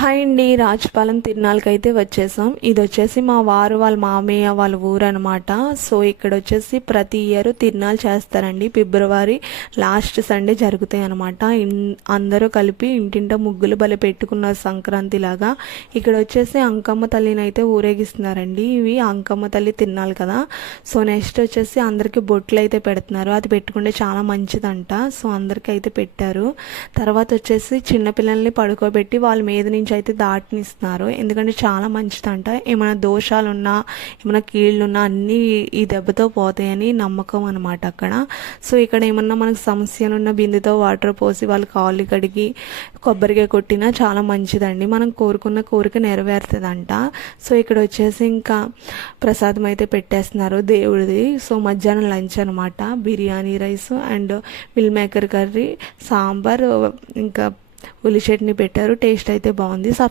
Hi అండి, రాజపాలెం తిరునాళ్ళకైతే వచ్చేసాం. ఇది వచ్చేసి మా వారు వాళ్ళ మామయ్య వాళ్ళ ఊరు అనమాట. సో ఇక్కడ వచ్చేసి ప్రతి ఇయర్ తిరునాళ్ళు చేస్తారండి. ఫిబ్రవరి లాస్ట్ సండే జరుగుతాయి అనమాట. అందరూ కలిపి ఇంటింట ముగ్గులు బలి పెట్టుకున్న సంక్రాంతి లాగా ఇక్కడ వచ్చేసి అంకమ్మ తల్లిని అయితే ఊరేగిస్తున్నారండి. ఇవి అంకమ్మ తల్లి తిరునాళ్ళు కదా. సో నెక్స్ట్ వచ్చేసి అందరికి బొట్లు అయితే పెడుతున్నారు. అది పెట్టుకుంటే చాలా మంచిదంట. సో అందరికి అయితే పెట్టారు. తర్వాత వచ్చేసి చిన్నపిల్లల్ని పడుకోబెట్టి వాళ్ళ మీద నుంచి అయితే దాటినిస్తున్నారు. ఎందుకంటే చాలా మంచిదంట. ఏమైనా దోషాలున్నా ఏమైనా కీళ్ళున్నా అన్నీ ఈ దెబ్బతో పోతాయని నమ్మకం అనమాట అక్కడ. సో ఇక్కడ ఏమన్నా మనకు సమస్యలున్న బిందెతో వాటర్ పోసి వాళ్ళు కాళ్ళు కడిగి కొబ్బరికాయ కొట్టినా చాలా మంచిదండి. మనం కోరుకున్న కోరిక నెరవేరుతుందంట. సో ఇక్కడ వచ్చేసి ఇంకా ప్రసాదం అయితే పెట్టేస్తున్నారు దేవుడిది. సో మధ్యాహ్నం లంచ్ అనమాట. Biryani rice and meal maker curry, sambar, ఇంకా ఉల్లి చట్నీ పెట్టారు. టేస్ట్ అయితే బాగుంది.